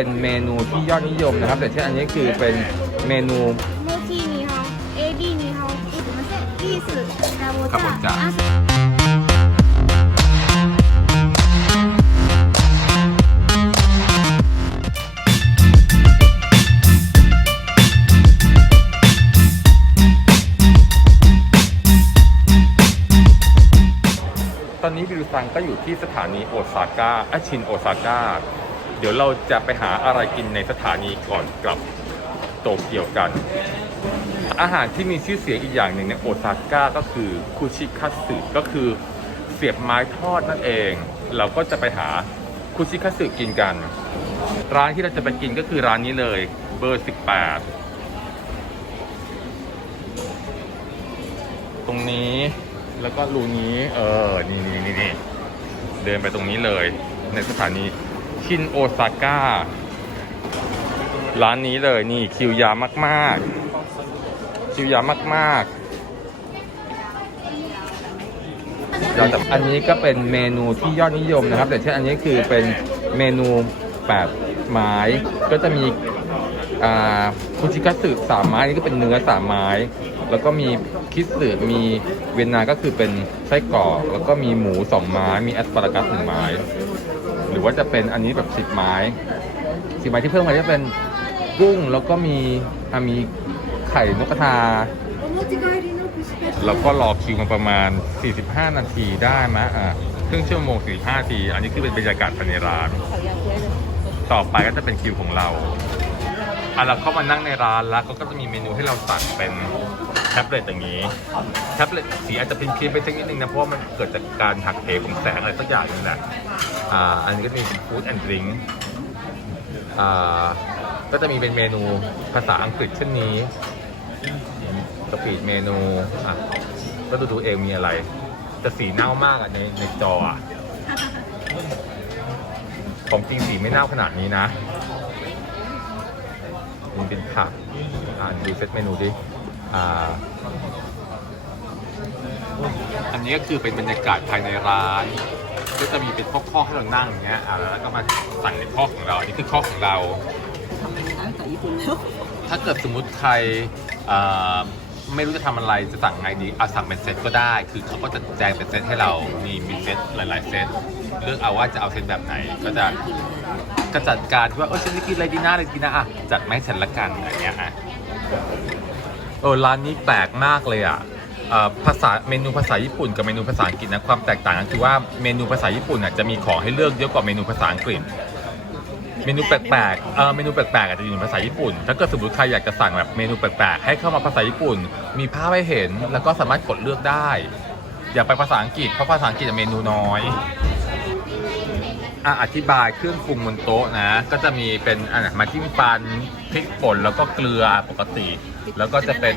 เป็นเมนูที่ยอดนิยมนะครับ แต่ที่อันนี้คือเป็นเมนู มูทีนี่ฮะเอดีนี่ฮะอีกมันเซยี่สุดาโบคาโบจ่าตอนนี้บิวซังก็อยู่ที่สถานีโอซาก้าอาชินโอซาก้า เดี๋ยวเราจะไปหาอะไรกินในสถานีก่อนกลับโตเกียวกัน อาหารที่มีชื่อเสียงอีกอย่างหนึ่งในโอซาก้าก็คือคุชิคัตสึก็คือเสียบไม้ทอดนั่นเอง เราก็จะไปหาคุชิคัตสึกินกัน ร้านที่เราจะไปกินก็คือร้านนี้เลยเบอร์ 18 ตรงนี้แล้วก็รูนี้ เออ นี่นี่นี่นี่เดินไปตรงนี้เลยในสถานี ชินโอซาก้า ร้านนี้เลยนี่คิวยาวมากๆ คิวยาวมากๆเราจะอันนี้ก็เป็นเมนูที่ยอดนิยมนะครับ แต่เช่นอันนี้คือเป็นเมนูแบบไม้ก็จะมีคุชิคัสึสามไม้นี่ก็เป็นเนื้อสามไม้ แล้วก็มีคิสึมีเวียนนาก็คือเป็นไส้กรอกแล้วก็มีหมูสองไม้ มีแอสปารากัสหนึ่งไม้ือว่าจะเป็นอันนี้แบบสิบไม้สิบไม้ที่เพิ่มมาจะเป็นกุ้งแล้วก็มีมีไข่นกกระทา แล้วก็รอคิวมาประมาณ 45 นาทีได้มะอะครึ่งชั่วโมง 45 นาที อันนี้คือเป็นบรรยากาศภายในร้าน ต่อไปก็จะเป็นคิวของเราอะเราเข้ามานั่งในร้านแล้วก็จะมีเมนูให้เราสั่งเป็น แท็บเล็ตอย่างนี้แท็บเล็ตสีอาจจะเป็นครีมไปสักนิดนึงนะ เพราะว่ามันเกิดจากการหักเหของแสงอะไรสักอย่างนึงแหละอ่าอันนี้ก็มีฟู้ดแอนด์ดริงอ่าก็จะมีเป็นเมนูภาษาอังกฤษเช่นนี้สปีดเมนูอะก็ดูดูเองมีอะไร แต่สีเน่ามากอะในในจออะของจริงสีไม่เน่าขนาดนี้นะนี่เป็นผักอ่านดูเซตเมนูดิ อ่าอันนี้ก็คือเป็นบรรยากาศภายในร้าน ก็จะมีเป็นข้อๆให้เรานั่งอย่างเงี้ยอ่าแล้วก็มาสั่งในข้อของเราอันนี้คือข้อของเราถ้าเกิดสมมุติใครเอ่อไม่รู้จะทำอะไรจะสั่งไงดีเอาสั่งเป็นเซตก็ได้ คือเขาก็จะแจงเป็นเซตให้เรามีมีเซตหลายๆเซตเลือกเอาว่าจะเอาเซตแบบไหนก็จะ ก็จัดการว่าเออฉันจะกินอะไรดีนะอะไรดีนะอะจัดมาให้ฉันละกันอันเนี้ยอะ เออร้านนี้แปลกมากเลยอะเอ่อภาษาเมนูภาษาญี่ปุ่นกับเมนูภาษาอังกฤษนะความแตกต่างก็คือว่าเมนูภาษาญี่ปุ่นอะจะมีของให้เลือกเยอะกว่าเมนูภาษาอังกฤษ เมนูแปลกๆเออเมนูแปลกๆอาจจะอยู่ในภาษาญี่ปุ่น ถ้าเกิดสมมติใครอยากจะสั่งแบบเมนูแปลกๆให้เข้ามาภาษาญี่ปุ่น มีภาพให้เห็นแล้วก็สามารถกดเลือกได้ อย่าไปภาษาอังกฤษเพราะภาษาอังกฤษจะเมนูน้อยอะอธิบายเครื่องปรุงบนโต๊ะนะ ก็จะมีเป็นอะมาจิ้มฟันพริกป่นแล้วก็เกลือปกติ แล้วก็จะเป็น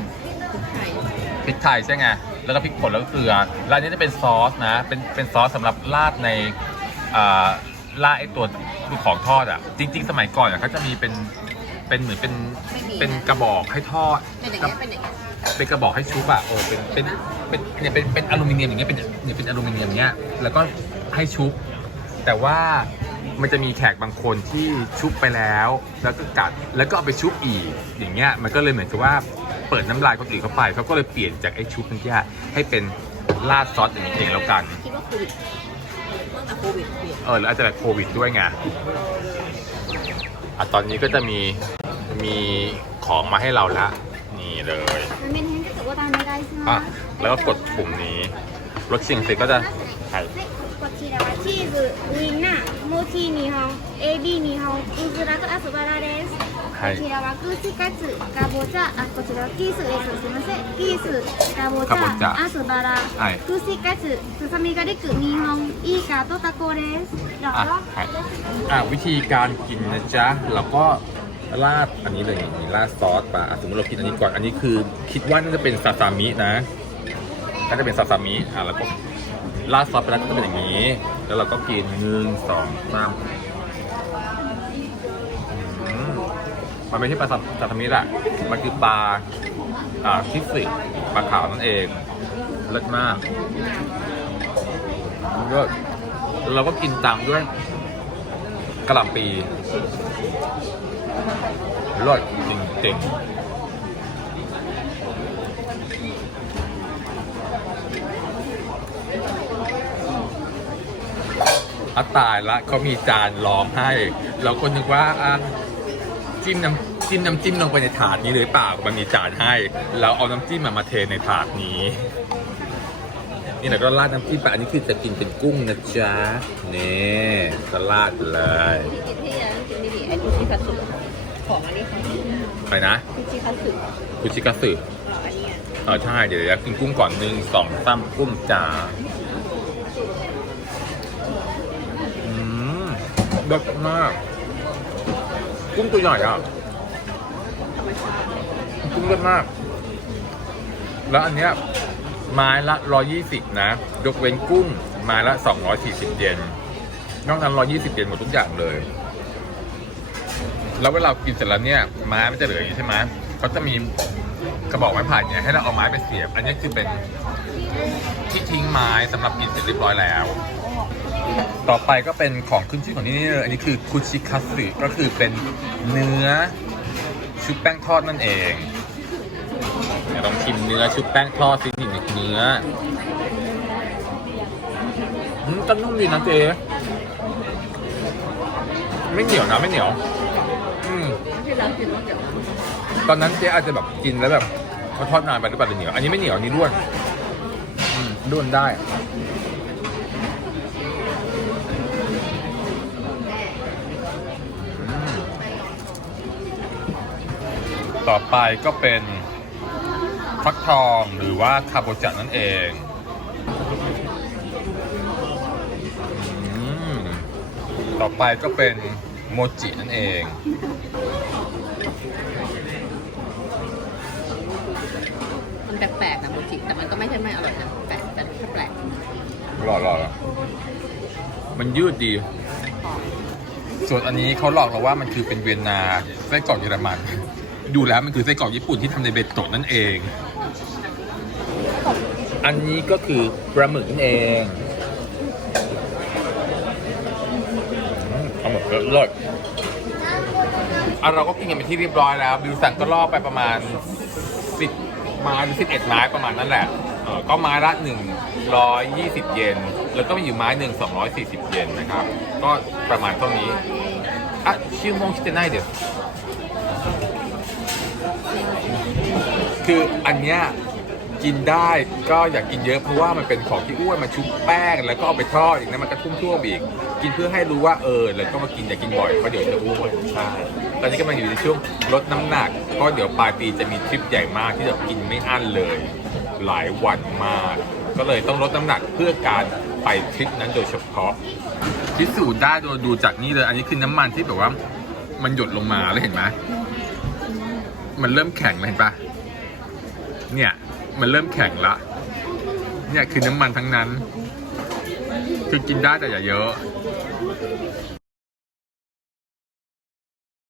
พริกไทยใช่ไงแล้วก็พริกป่นแล้วก็เกลือร้านนี้จะเป็นซอสนะ เป็นเป็นซอสสำหรับราดในอ่าราดไอตัวคือของทอดอะ จริง ๆ สมัยก่อนอะเขาจะมีเป็นเป็นเหมือนเป็นเป็นกระบอกให้ทอดเป็นอย่างเงี้ยเป็นอย่างเงี้ยเป็นกระบอกให้ชุบอะโอ้เป็นเป็นเป็นเนี่ยเป็นเป็นอลูมิเนียมอย่างเงี้ยเป็นเนี่ยเป็นอลูมิเนียมเงี้ยแล้วก็ให้ชุบ แต่ว่า มันจะมีแขกบางคนที่ชุบไปแล้ว แล้วก็กัด แล้วก็เอาไปชุบอีก อย่างเงี้ย มันก็เลยเหมือนกับว่าเปิดน้ำลายคนอื่นเข้าไป เขาก็เลยเปลี่ยนจากไอ้ชุบเมื่อกี้ให้เป็นราดซอสอย่างนี้เองแล้วกัน คิดว่าโควิดตั้งแต่โควิดเปลี่ยน เออ แล้วอาจจะแบบโควิดด้วยไง อ่ะ ตอนนี้ก็จะมี มีของมาให้เราละ นี่เลย 画面変化ボタンお願いし อ่ะ ます แล้วก็กดปุ่มนี้ รถเสียงเสร็จก็จะใช่ はいこちらはチーズウイン ナーモチ2本 AB2 本うずらとアスパラですはいこちらは串カツかぼちゃあこちらはピースですすみませんピースかぼちかぼちゃゃアスパラはい串カツささみガレック2本イーカーとタコですどう อ่ะ ぞ ใช่อ่ะวิธีการกินนะจ๊ะ เราก็ราดอันนี้เลยนี่ราดซอสไปอ่ะสมมติเรากินอันนี้ก่อน อันนี้คือคิดว่าน่าจะเป็นซาซามินะน่าจะเป็นซาซามิอ่ะแล้วก็ ราดซอสไปแล้วก็จะเป็นอย่างนี้ แล้วเราก็กินหนึ่งสองสามอืมมันไม่ใช่ปลาซาซามิแหละมันคือปลาอ่าคิสึปลาขาวนั่นเองเลิศมากเลิศเราก็กินตามด้วยกระหล่ำปีร่อยจริงๆ อะตายละเขามีจานรองให้ เราก็นึกว่าอะจิ้มน้ำจิ้มน้ำจิ้มลงไปในถาดนี้หรือเปล่ามันมีจานให้ เราเอาน้ำจิ้มมามาเทในถาดนี้ นี่เราก็ราดน้ำจิ้มไปอันนี้คือจะกินเป็นกุ้งนะจ๊ะนี่ก็ราดไปเลยกินที่ยังกินดีๆไอ้คุชิคัตสึของอันนี้ค่ะไปนะคุชิคัตสึคุชิกัสึอ๋ออันนี้อะเออใช่เดี๋ยวเดี๋ยวกินกุ้งก่อนหนึ่งสองสามกุ้งจ๋าอืม เด็ดมากกุ้งตัวใหญ่อะกุ้งเด็ดมาก แล้วอันเนี้ยไม้ละร้อยี่สิบนะยกเว้นกุ้งไม้ละสองร้อยสี่สิบเยนนอกนั้นร้อยี่สิบเยนหมดทุกอย่างเลย แล้วเวลากินเสร็จแล้วเนี่ยไม้มันจะเหลืออย่ใช่ไหมเขาจะมี กระบอกไม้ไผ่เนี่ยให้เราเอาไม้ไปเสียบ อันนี้คือเป็นที่ทิ้งไม้สำหรับกินเสร็จเรียบร้อยแล้ว ต่อไปก็เป็นของขึ้นชื่อของที่นี่เลยอันนี้คือคุชิคัสึก็คือเป็นเนื้อชุบแป้งทอดนั่นเองเดี๋ยวลองชิมเนื้อชุบแป้งทอดสิหนึ่งเนื้ออืมก็นุ่มดีนะเจ๊ไม่เหนียวนะไม่เหนียว อืมที่เรากินแล้วเดี๋ยวตอนนั้นเจ๊อาจจะแบบกินแล้วแบบ เขาทอดนานไปหรือเปล่าเหนียว อันนี้ไม่เหนียวอันนี้ร่วนร่วนได้ต่อไปก็เป็นฟักทองหรือว่าคาโบจันั่นเองอต่อไปก็เป็นโมจินั่นเอง มัน แปลกๆนะโมจิแต่มันก็ไม่ใช่ไม่อร่อยนะแปลกแต่แค่แปลกหล่อหล่อมันยืดดี ส่วนอันนี้เขาหลอกเราว่ามันคือเป็นเวียนนาไส้กรอกเยอรมัน ดูแล้วมันคือไส้กรอกญี่ปุ่นที่ทำในเบตโตะนั่นเอง อันนี้ก็คือปลาหมึกนั่นเองอืมเอาหมดเยเลยอะเราก็กินกันไปที่เรียบร้อยแล้วบิวสั่งก็ล่อไปประมาณ ไม้หรือ11 ไม้ประมาณนั้นแหละเออก็ไม้ละ 120 เยน แล้วก็มีอยู่ไม้หนึ่ง240 เยนนะครับ ก็ประมาณเท่านี้อะชื่อมงคิดจะได้เดี๋ยวคืออันเนี้ย กินได้ก็อยากกินเยอะเพราะว่ามันเป็นของที่อ้วนมาชุบแป้งแล้วก็เอาไปทอดอีกนะมันก็ทุ่มทั่วอีก กินเพื่อให้รู้ว่าเออแล้วก็มากินอย่ากินบ่อยเพราะเดี๋ยวจะอ้วนใช่ตอนนี้กำลังอยู่ในช่วงลดน้ำหนักเพราะเดี๋ยวปลายปีจะมีทริปใหญ่มากที่จะกินไม่อั้นเลย หลายวันมาก ก็เลยต้องลดน้ำหนักเพื่อการไปทริปนั้นโดยเฉพาะพิสูจน์ได้โดยดูจากนี่เลย อันนี้คือน้ำมันที่แบบว่า มันหยดลงมาแล้วเห็นไหมมันเริ่มแข็งแล้วเห็นปะเนี่ย มันเริ่มแข็งละ เนี่ยคือน้ำมันทั้งนั้น คือกินได้แต่อย่าเยอะ